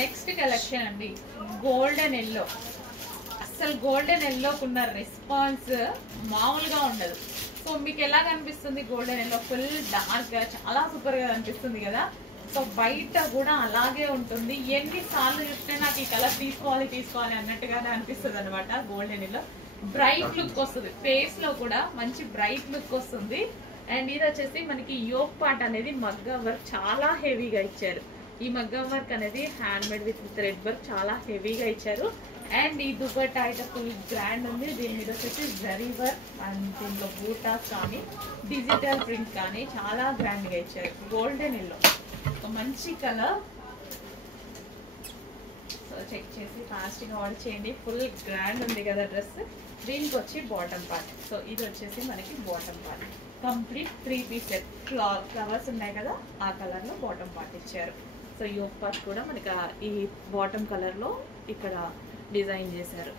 Next collection అండి golden yellow. అసలు golden ఎల్లోకున్న response మామూలుగా ఉండదు. సో మీకు ఎలా కనిపిస్తుంది గోల్డెన్ ఎల్లో? ఫుల్ డార్క్ గా చాలా సూపర్ గా కనిపిస్తుంది కదా. సో బయట కూడా అలాగే ఉంటుంది. ఎన్నిసార్లు చూసినా నాకు ఈ కలర్ తీసుకోవాలి అన్నట్టుగానే అనిపిస్తుంది అనమాట. గోల్డెన్ ఎల్లో బ్రైట్ లుక్ వస్తుంది, ఫేస్ లో కూడా మంచి బ్రైట్ లుక్ వస్తుంది. అండ్ ఇది వచ్చేసి మనకి యోక్ పార్ట్ అనేది మగ్గం వర్క్ చాలా హెవీగా ఇచ్చారు. ఈ మగ్గం వర్క్ అనేది hand made with thread work చాలా హెవీగా ఇచ్చారు. అండ్ ఈ దుపట్టా అయితే ఫుల్ గ్రాండ్ ఉంది. దీని మీద వచ్చేసి జరీ వర్క్ అండ్ దీంట్లో బూటాస్ కానీ డిజిటల్ ప్రింట్ కానీ చాలా గ్రాండ్ గా ఇచ్చారు. గోల్డెన్ ఎల్లో ఒక మంచి కలర్. సో చెక్ చేసి ఫాస్ట్ గా ఆర్డర్ చేయండి. ఫుల్ గ్రాండ్ ఉంది కదా డ్రెస్. దీనికి వచ్చి బాటమ్ పార్ట్. సో ఇది వచ్చేసి మనకి bottom part complete 3 piece set. Flowers ఉన్నాయి కదా ఆ కలర్ లో బాటమ్ పార్ట్ ఇచ్చారు. సో యోక్ పార్ట్ కూడా మనకి ఈ బాటమ్ కలర్ లో ఇక్కడ డిజైన్ చేశారు.